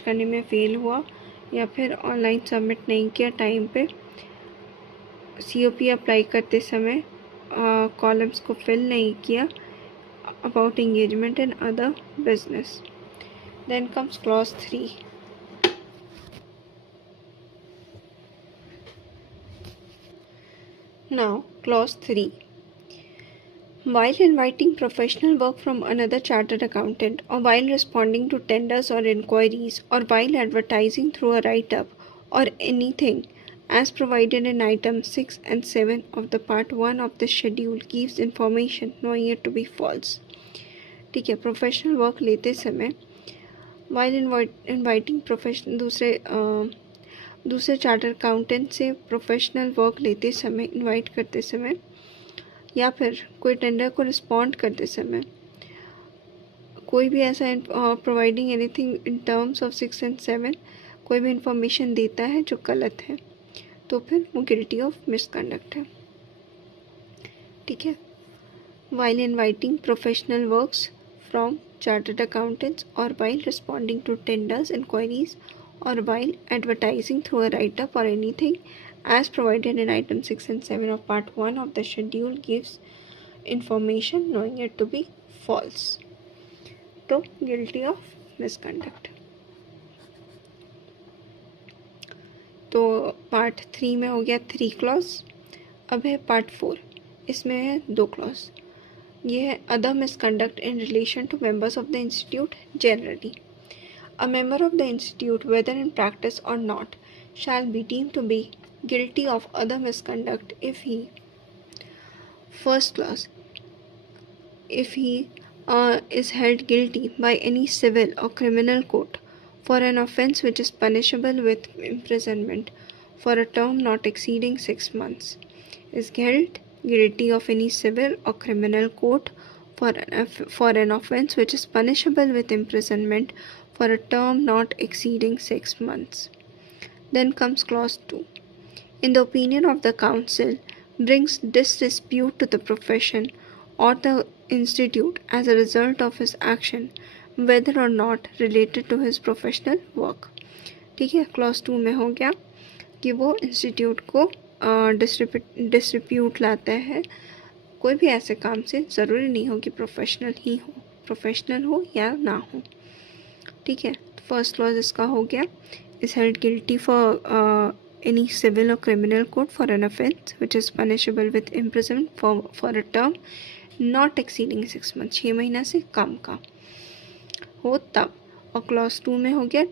करने में फेल हुआ या फिर ऑनलाइन सबमिट नहीं किया टाइम पे, COP अप्लाई करते समय कॉलम्स को फिल नहीं किया, about engagement in other business. Then comes clause 3. Now, clause 3. While inviting professional work from another chartered accountant, or while responding to tenders or inquiries, or while advertising through a write-up or anything as provided in item 6 and 7 of the part 1 of this schedule gives information knowing it to be false. ठीक है, professional work लेते समय while inviting professional दूसरे charter accountant से professional work लेते समय, invite करते समय या फिर कोई टेंडर को रिस्पॉन्ड करते समय कोई भी ऐसा providing anything in terms of 6 and 7 कोई भी इंफॉर्मेशन देता है जो गलत है, तो फिर वो गिल्टी ऑफ मिसकंडक्ट है। ठीक है, while inviting professional works from chartered accountants or while responding to tenders, inquiries, or while advertising through a write-up or anything as provided in item 6 and 7 of part 1 of the schedule gives information knowing it to be false, तो guilty of misconduct। तो part 3 में हो गया 3 clause. अब है part 4, इसमें है 2 clause. ये है other misconduct in relation to members of the institute generally. A member of the institute whether in practice or not shall be deemed to be guilty of other misconduct if he first class if he is held guilty by any civil or criminal court for an offence which is punishable with imprisonment for a term not exceeding 6 months, is held guilty of any civil or criminal court for an offence which is punishable with imprisonment for a term not exceeding 6 months. Then comes clause 2. In the opinion of the council, brings disrepute to the profession or the institute as a result of his action, whether or not related to his professional work. ठीक है, clause 2 में हो गया कि वो institute को distribute लाता है कोई भी ऐसे काम से, ज़रूरी नहीं हो कि प्रोफेशनल हो या ना हो। ठीक है, फर्स्ट क्लॉज इसका हो गया, is held guilty for any civil or criminal court for an offence which is punishable with imprisonment for a term not exceeding 6 months, 6 महीना से कम का हो तब। और क्लॉज 2 में हो गया